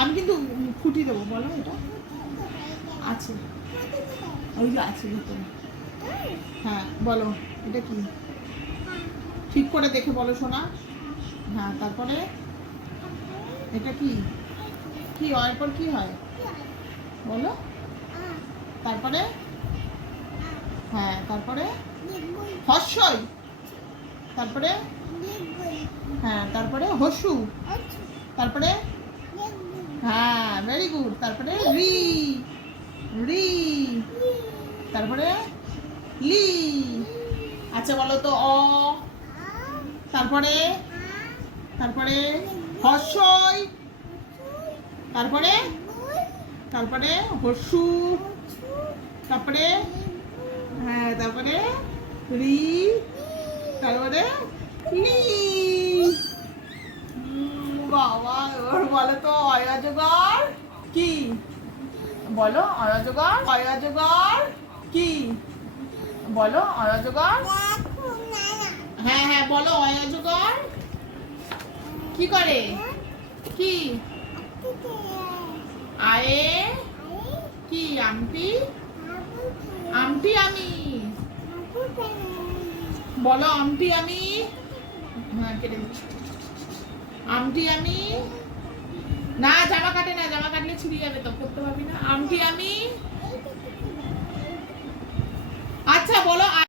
আমি কিন্তু ফুটি দেবো, বলো এটা আছে, ওই যে আছে ভিতরে। হ্যাঁ বলো এটা কি, ঠিক করে দেখে বলো শোনা। হ্যাঁ তারপরে এটা কি, কি হয় পর কি হয় বলো। তারপরে হ্যাঁ তারপরে হর্ষই, তারপরে হ্যাঁ তারপরে হসু, তারপরে হ্যাঁ ভেরি গুড, তারপরে রি, রি, তারপরে লি। আচ্ছা বলো তো অ, তারপরে তারপরে হর্ষই, তারপরে তারপরে হসু, তারপরে হ্যাঁ তারপরে রি, তারপরে লি। বাবা এবার বলো তো অয়জগর কি, বলো অয়জগর, অয়জগর কি বলো, অয়জগর। হ্যাঁ হ্যাঁ বলো অয়জগর কি করে, কি আয়ে, কি আমটি, আমটি আমি, বলো আমটি আমি। হ্যাঁ কেটে দিচ্ছি। আমটি আমি, না জামা কাটে না, জামা কাটলে ছিঁড়ে যাবে তো, করতে পারবি না। আমটি আমি, আচ্ছা বলো।